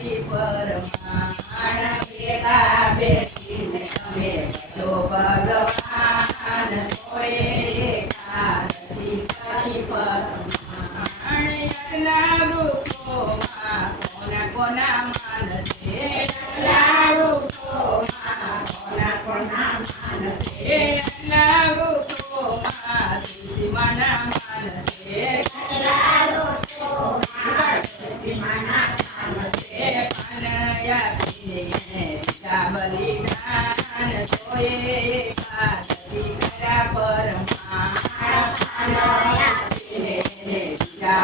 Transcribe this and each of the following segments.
કરી પરમાણ ભેગા બેસીને તમે ભજો ભગવાન તોય એકાદશી કરી પરમાણ યજ્ઞ વૃક્ષોમાં કોના કોના માન છે યજ્ઞ વૃક્ષોમાં કોના માનસે યજ્ઞ વૃક્ષોમાં તુલસીમાના માનસે બલિદાન તોય એકાદશી કર્યા પરમાણ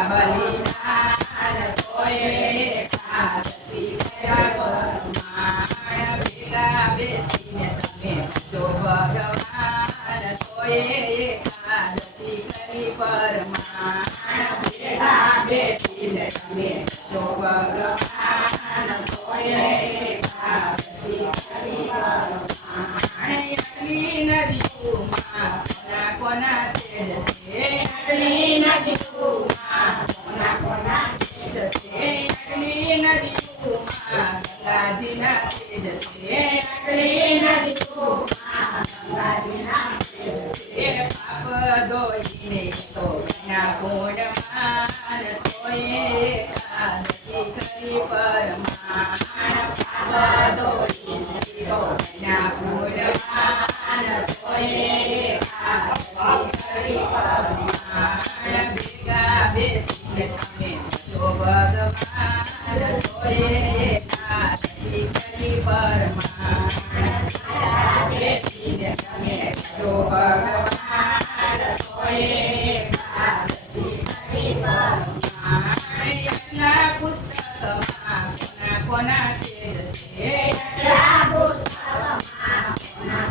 બલિદાન તોય એકાદશી કર્યા પરમાણ ભેગા બેસીને તમે જો ભગવાન તોય એકાદશી કરી પરમાણ ભેગા બેસીને તમે જો ભગવાન તોય એકાદશી કરી પરમાણ યજ્ઞ નદીઓમાં કોના તેજ છે યજ્ઞ નદીઓમાં કોના તેજ છે યજ્ઞ નદીઓમાં ગંગાજીના તેજ છે યજ્ઞ નદીઓમાં ગંગાજીના તેજ છે પાપ ધોઈને તો ના પૂર્ણમાન તોય એકાદશી કરી પરમાણ પાપ ધોઈને તો ના પૂર્ણમાન તોય એકાદશી કરી પરમાણ ભેગા બેસીને તમે જો ભગવાન તોય એકાદશી કરી પરમાણ બેસીને તમે જો ભગવાન તોય એકાદશી કરી પરમાણ યજ્ઞ પુસ્તકમાં કોના તેજ છે યજ્ઞ પુસ્તકમાં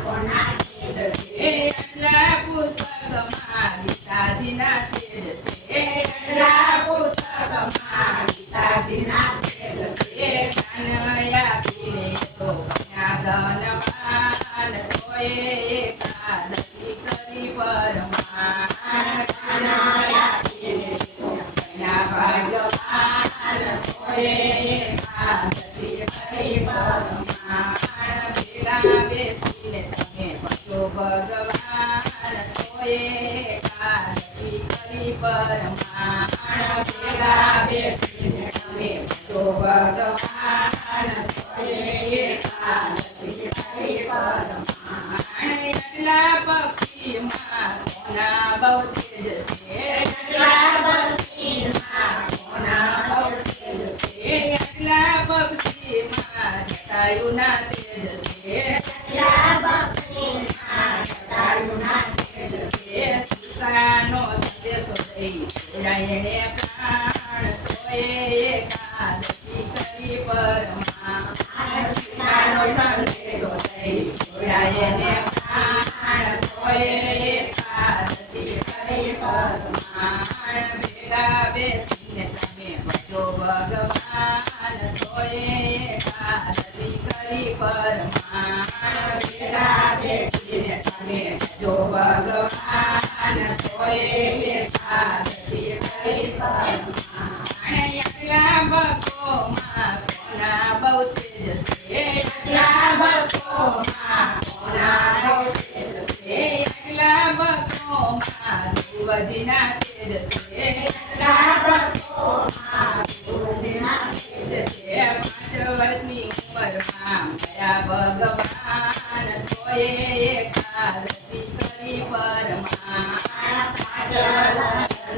કોના તેજ છે યજ્ઞ પુસ્તકમાં ગીતાજીના તેજ છે યજ્ઞ પુસ્તકમાં ગીતાજીના તેજ છે જ્ઞાન આપીને તો જ્ઞાનવાન તોય એકાદશી કરી પરમાણ જ્ઞાન આપીને તો ભાગ્યવાન તોય એકાદશી કરી પરમાણ ભેગા બેસીને તમે ભજો ભગવાન તોય એકાદશી કરી પરમાણ ભેગા બેસીને તમે ભજો ભગવાન તોય એકાદશી કરી પરમાણ યજ્ઞ પક્ષીમાં કોના બહુ તેજ છે યજ્ઞ પક્ષીમાં કોના બહુ તેજ છે યજ્ઞ પક્ષીમાં જટાયુના તેજ છે યજ્ઞ પક્ષીમાં જટાયુના તેજ છે તુલસાનો સંદેશો દઈ ઉડાયણે પ્રાણ તોય એકાદશી કરી પરમાણ તુલસાનો સંદેશો દઈ ઉડાયણે પ્રાણ તોય એકાદશી કરી પરમાણ ભેગા બેસીને તમે ભજો ભગવાન તોય એકાદશી કરી પરમાણ ભેગા બેસીને તમે ભજો ભગવાન તોય એકાદશી કરી પરમાણ યજ્ઞ ભક્તોમાં કોના બહુ તેજ છે યજ્ઞ ભક્તોમાં કોના બહુ તેજ છે યજ્ઞ ભક્તોમાં ધ્રુવજીના તેજ છે યજ્ઞ ભક્તોમાં ધ્રુવજીના તેજ છે 5 વર્ષની ઉંમરમાં ગયા ભગવાન તોય એકાદશી કરી પરમાણ 5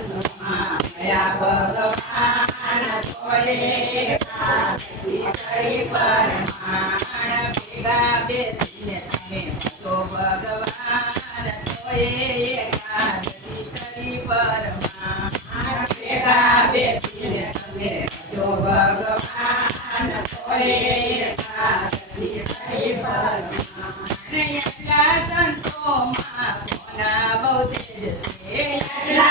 વર્ષમાં ગયા ભગવાન તોય એકાદશી કરી પરમાણ ભેગા બેસીને તમે ભજો ભગવાન તોય એકાદશી કરી પરમાણ ભેગા બેસીને તમે ભજો ભગવાન તોય એકાદશી કરી પરમાણ યજ્ઞ સંતોમાં કોના બહુ તેજ છે યજ્ઞ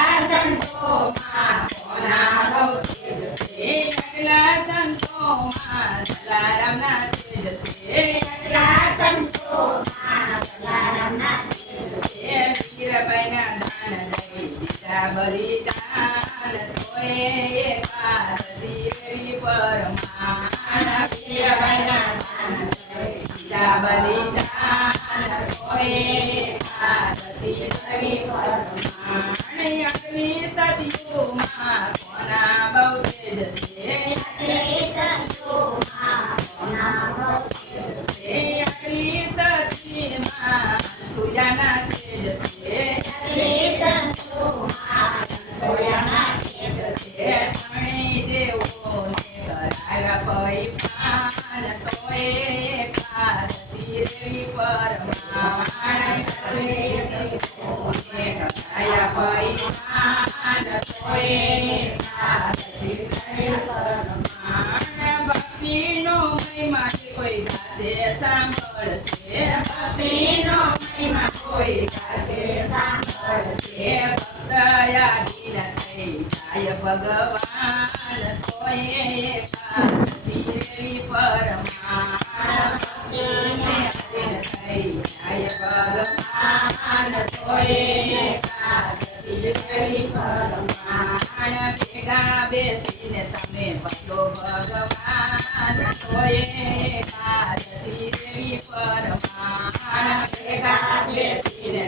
સંતોમાં કોના બહુ તેજ છે યજ્ઞ સંતોમાં જલારામના તેજ છે યજ્ઞ સંતોમાં જલારામના તેજ છે વીરબાઈના દાન દઈ દીધા બલિદાન તોય એકાદશી દેવી પરમાણ મીરાબાઈના દીધા બલિદાન તોય એકાદશી દેવી પરમાણ અગ્નિ સતયુગમાં કોના બહુ તેજ છે અગ્નિ સતીમાં સૂર્યના તેજ છે ત્રણેય દેવોને કરાવ્યા પરિપાન તોય એકાદશી દેવી પરમાણ કરાયા પરિપાન તોય એકાદશી દેવી પરમાણ ભક્તિનો મહિમા કોઈ ગાતે સાંભળશે ભક્તિનો મહિમા કોઈ ગાતે સાંભળશે ભક્ત યાદીના થઈ જાય ભગવાન તોય એકાદશી દેવી પરમાણ થઈ જાય ભગવાન તોય એકાદશી દેવી પરમાણ ભેગા બેસીને તમે ભજો ભગવાન તોય એકાદશી દેવી પરમાણ ભેગા બેસીને